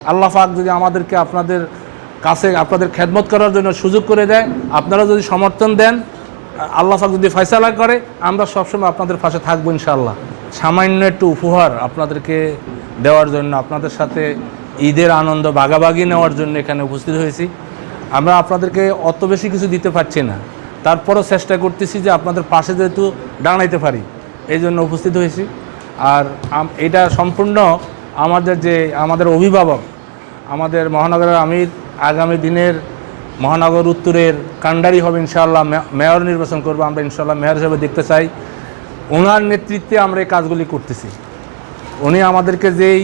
আল্লাহ পাক যদি আমাদেরকে আপনাদের কাছে আপনাদের খেদমত করার জন্য সুযোগ করে দেয়, আপনারা যদি সমর্থন দেন, আল্লাহ পাক যদি ফয়সালা করে, আমরা সবসময় আপনাদের পাশে থাকবো ইনশাআল্লাহ। সামান্য একটু উপহার আপনাদেরকে দেওয়ার জন্য, আপনাদের সাথে ঈদের আনন্দ ভাগাভাগি নেওয়ার জন্য এখানে উপস্থিত হয়েছি। আমরা আপনাদেরকে অত বেশি কিছু দিতে পারছি না, তারপরও চেষ্টা করতেছি যে আপনাদের পাশে যেহেতু দাঁড়াইতে পারি, এই জন্য উপস্থিত হয়েছি। আর এটা সম্পূর্ণ আমাদের অভিভাবক, আমাদের মহানগরের আমির, আগামী দিনের মহানগর উত্তরের কান্ডারি হবে ইনশাআল্লাহ, মেয়র নির্বাচন করবো আমরা ইনশাআল্লাহ, মেয়র হিসেবে দেখতে চাই। ওনার নেতৃত্বে আমরা এই কাজগুলি করতেছি। উনি আমাদেরকে যেই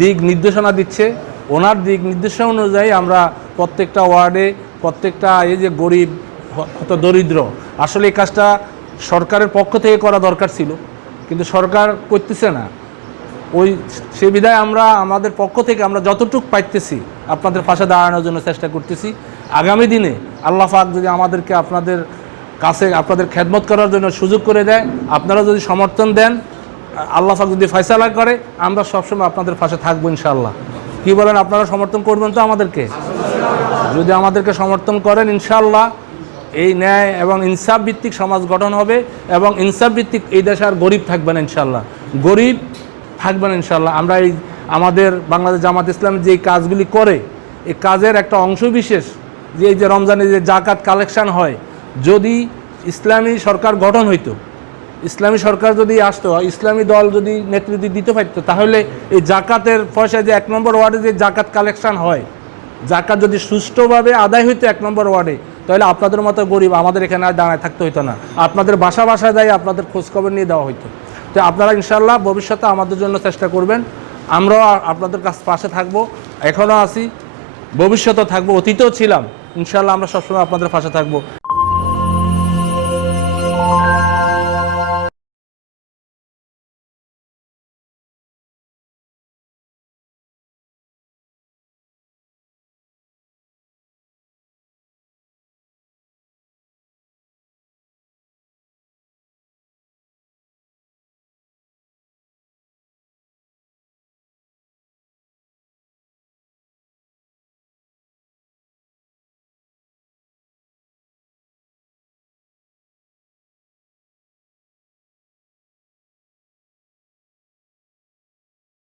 দিক নির্দেশনা দিচ্ছে, ওনার দিক নির্দেশনা অনুযায়ী আমরা প্রত্যেকটা ওয়ার্ডে, প্রত্যেকটা এই যে গরিব কত দরিদ্র, আসলে এই কাজটা সরকারের পক্ষ থেকে করা দরকার ছিল, কিন্তু সরকার করতেছে না। সেই বিধায় আমরা আমাদের পক্ষ থেকে আমরা যতটুকু পাইতেছি আপনাদের পাশে দাঁড়ানোর জন্য চেষ্টা করতেছি। আগামী দিনে আল্লাহ পাক যদি আমাদেরকে আপনাদের কাছে আপনাদের খেদমত করার জন্য সুযোগ করে দেয়, আপনারা যদি সমর্থন দেন, আল্লাহ পাক যদি ফয়সালা করে, আমরা সবসময় আপনাদের পাশে থাকবো ইনশাআল্লাহ। কি বলেন, আপনারা সমর্থন করবেন তো আমাদেরকে? যদি আমাদেরকে সমর্থন করেন, ইনশাআল্লাহ এই ন্যায় এবং ইনসাফ ভিত্তিক সমাজ গঠন হবে, এবং ইনসাফ ভিত্তিক এই দেশে আর গরিব থাকবেন ইনশাআল্লাহ, গরিব থাকবেন ইনশাআল্লাহ। আমরা এই আমাদের বাংলাদেশ জামাত ইসলামের যে কাজগুলি করে, এই কাজের একটা অংশ বিশেষ, যে এই যে রমজানে যে জাকাত কালেকশন হয়, যদি ইসলামী সরকার গঠন হইতো, ইসলামী সরকার যদি আসতো, ইসলামী দল যদি নেতৃত্ব দিতে পারতো, তাহলে এই জাকাতের পয়সা যে 1 নম্বর ওয়ার্ডে যে জাকাত কালেকশন হয়, জাকাত যদি সুষ্ঠুভাবে আদায় হইতো 1 নম্বর ওয়ার্ডে, তাহলে আপনাদের মতো গরিব আমাদের এখানে আর দাঁড়ায় থাকতে হইতো না, আপনাদের বাসা বাসা যাই আপনাদের খোঁজখবর নিয়ে দেওয়া হইতো। তো আপনারা ইনশাআল্লাহ ভবিষ্যতে আমাদের জন্য চেষ্টা করবেন, আমরাও আপনাদের কাছে পাশে থাকবো, এখনও আছি, ভবিষ্যতেও থাকবো, অতীতেও ছিলাম, ইনশাআল্লাহ আমরা সবসময় আপনাদের পাশে থাকবো।